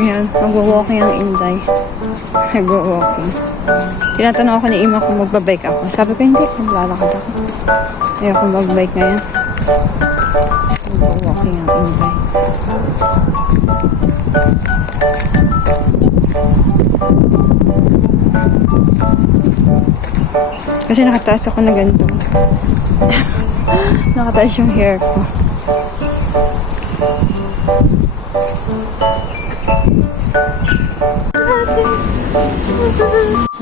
Ayan, mag-walking ang Inday. Nag-walking. Tinatanong ako ni Ima kung magbabike ako. Sabi ko, hindi. Maglalakad ako. Ayoko mag-bike ngayon. Mag-walking ang Inday. Kasi nakataas ako na ganito. Nakataas yung hair ko.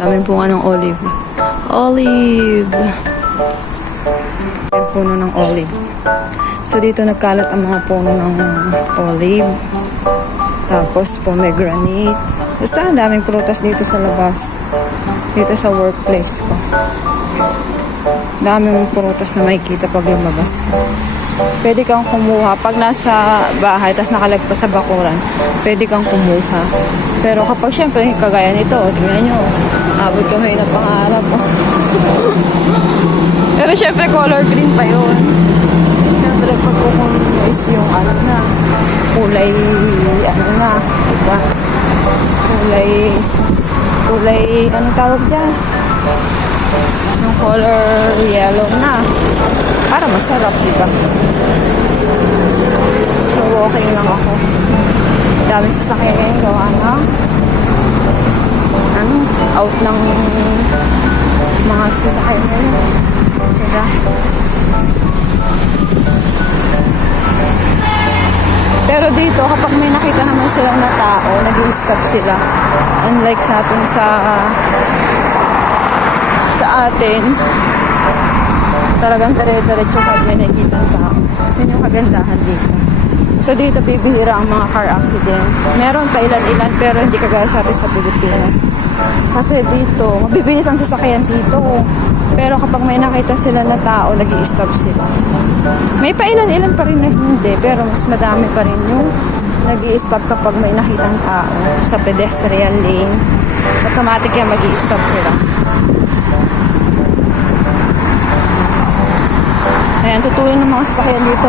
Daming bunga ng olive. Olive! Yung puno ng olive. So dito nagkalat ang mga puno ng olive. Tapos pomegranate. Basta ang daming prutas dito sa labas. Dito sa workplace ko. Daming prutas na makikita pag lumabas ka. Pwede kang kumuha. Pag nasa bahay, tas nakalagpas sa bakuran, pwede kang kumuha. Pero kapag syempre, kagaya nito, tingnan nyo, abot kami na pangarap. Pero syempre, color green pa yun. Syempre, pag kukunin is yung ano na, kulay, ano na, diba? Kulay, anong tawag dyan? Yung color yellow na. Para masarap, diba? So, okay lang ako. Daming sasakyan ngayon gawa na out ng mga sasakyan ngayon. Diba? Pero dito, kapag may nakita naman silang na tao, nag-i-stop sila. Unlike sa atin sa atin, talagang dire-diretso pag may nakikita ng tao. Yun yung kagandahan dito. So dito bibihira ang mga car accident. Meron pa ilan-ilan pero hindi kagaya sa Pilipinas. Kasi dito, mabibilis ang sasakyan dito. Pero kapag may nakita sila na tao, nag-i-stop sila. May pa ilan-ilan pa rin na hindi, pero mas madami pa rin yung nag-i-stop kapag may nakitang tao sa pedestrian lane. Automatic yan mag-i-stop sila. Ayan, tutuloy ng mga sasakyan dito.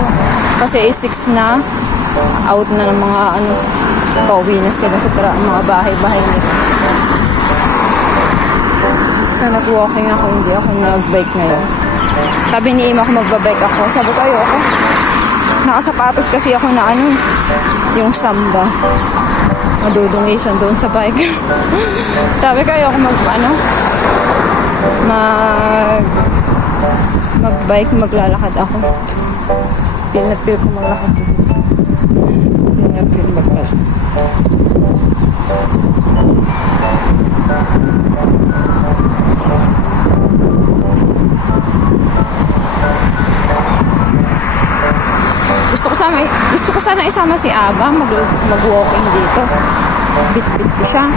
Kasi 6 na. Out na ng mga pauwi na sila sa mga bahay-bahay nila. So, nag-walking ako. Hindi ako nag-bike ngayon. Sabi ni Ima ko magbabike ako. Sabi ko, ayoko. Nakasapatos kasi ako na yung samba. Madudungisan doon sa bike. Sabi ko, ayoko mag-bike, maglalakad ako. Feel na feel ko maglakad dito. Feel na feel maglakad. Gusto ko sana isama si Aba mag-walking dito. Bit-bit ko siya.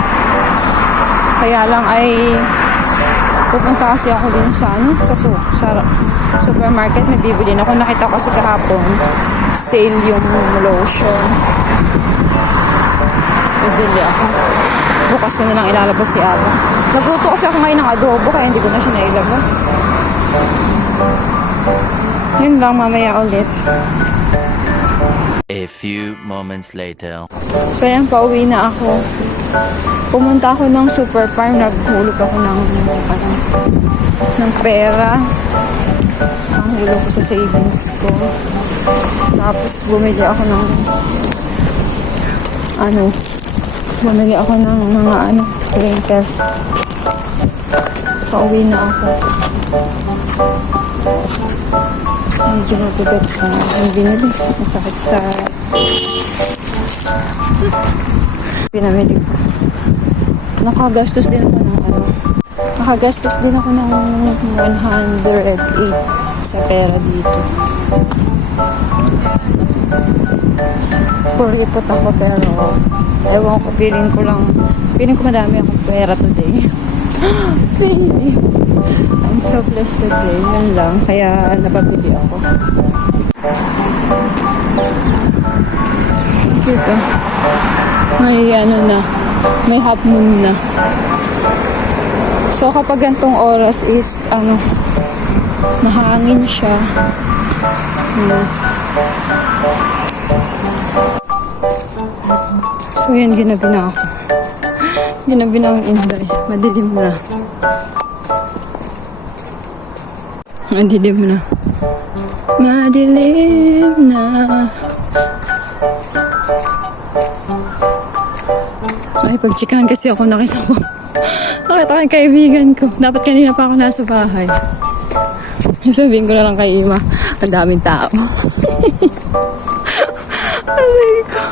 Kaya lang ay pupunta kasi ako din sa supermarket. May bibili na ako. Nakita ko kasi kahapon sale yung lotion. Bibili ako. Bukas ko na lang ilalabas si Aba. Nagluto kasi ako ngayon ng adobo kaya hindi ko na siya nailabas. Yun lang, mamaya ulit. A few moments later. So yan, pauwi na ako. Pumunta ako ng super farm. Naghulog ako ng pera. Ang hulog ko sa savings ko. Tapos bumili ako ng mga drinkers. Pauwi na ako. Medyo nabigat ko ang binili. Masakit sa pinamili ko. Nakagastos din ako ng $108 sa pera dito. Puripot ako pero ewan ko, feeling ko madami akong pera today. Really. I'm so blessed today. Yun lang. Kaya napabili ako. Cute ah. May half moon na. So kapag gantong oras is mahangin siya. So yan, ginabi na ako. Ginabi na ang Inday. Madilim na. Madilim na. Madilim na. Ay, pagtsikahan kasi ako, nakita ko. Nakita ko yung kaibigan ko. Dapat kanina pa ako nasa bahay. Sabihin ko na lang kay Ima, ang daming tao. Aray ko.